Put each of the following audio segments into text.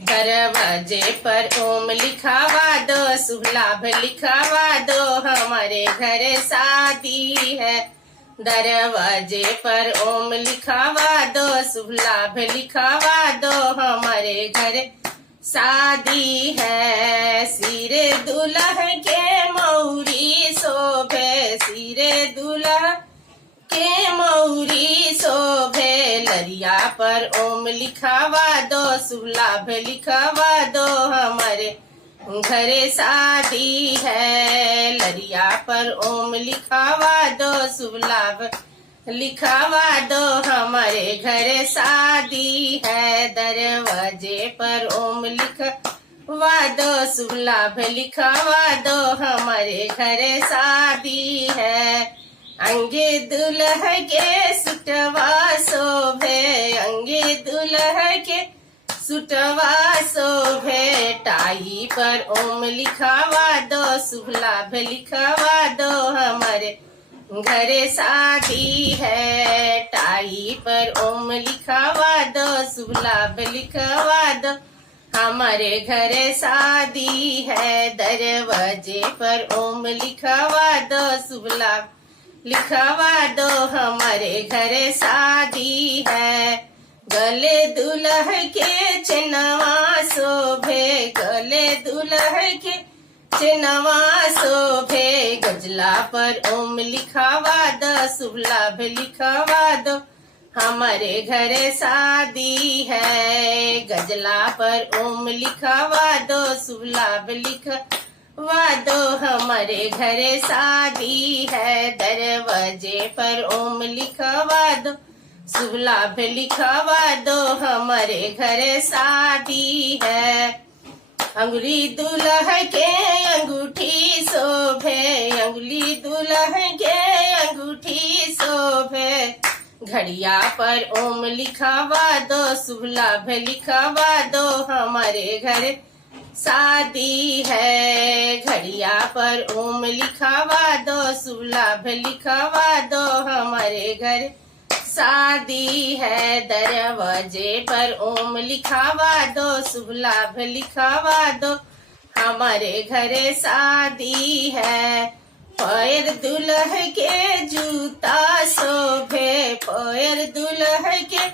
दरवाजे पर ओम लिखावा दो, शुभ लाभ लिखावा दो, हमारे घर शादी है। दरवाजे पर ओम लिखावा दो, शुभ लाभ लिखावा दो, हमारे घर शादी है। सिरे दुल्हन के मौरी शोभे, सिरे दुल्हन के मौरी शोभे, लरिया पर ओम लिखावा दो, शुभ लाभ लिखावा दो, हमारे घरे शादी है। लरिया पर ओम लिखावा दो, शुभ लाभ लिखावा दो, हमारे घरे शादी है। दरवाजे पर ओम लिखवा दो, शुभ लाभ लिखावा दो, हमारे घरे शादी है। अंगे दुल्ह के सुटवा शोभे, अंगे दुल्ह के सुटवा शोभे, टाई पर ओम लिखावा दो, शुभ लाभ लिखावा दो, हमारे घरे शादी है। टाई पर ओम लिखावा दो, शुभ लाभ लिखावा दो, हमारे घरे शादी है। दरवाजे पर ओम लिखावा दो, शुभ लाभ लिखावा दो, हमारे घरे शादी है। गले दुल्ह के चनवा शोभे, गले दुल्ह के चनवा शोभे, गजला पर ओम लिखावा दो, शुभ लाभ लिखावा दो, हमारे घरे शादी है। गजला पर ओम लिखावा दो, शुभ लाभ लिखावा दो, हमारे घरे शादी है। दरवाजे पर ओम लिखावा दो, शुभ लाभ लिखावा दो, हमारे घरे शादी है। अंगुली दुल्ह के अंगूठी शोभे, अंगुली दुल्ह के अंगूठी शोभे, घड़िया पर ओम लिखावा दो, शुभ लाभ लिखावा दो, हमारे घर शादी है। घड़िया पर ओम लिखावा दो, शुभ लाभ लिखावा दो, हमारे घर शादी है। दरवाजे पर ओम लिखावा दो, शुभ लाभ लिखावा दो, हमारे घरे शादी है। पैर दुल्ह के जूता शोभे, पैर दुल्ह के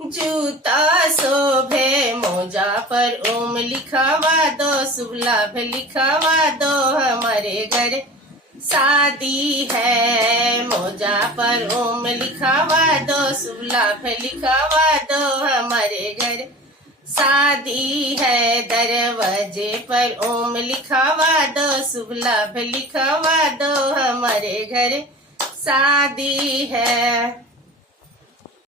जूता शोभे, मोजा पर ओम लिखावा दो, शुभ लाभ लिखावा दो, हमारे घर शादी है। मोजा पर ओम लिखावा दो, शुभ लाभ लिखावा दो, हमारे घर शादी है। दरवाजे पर ओम लिखावा दो, शुभ लाभ लिखावा दो, हमारे घर शादी है।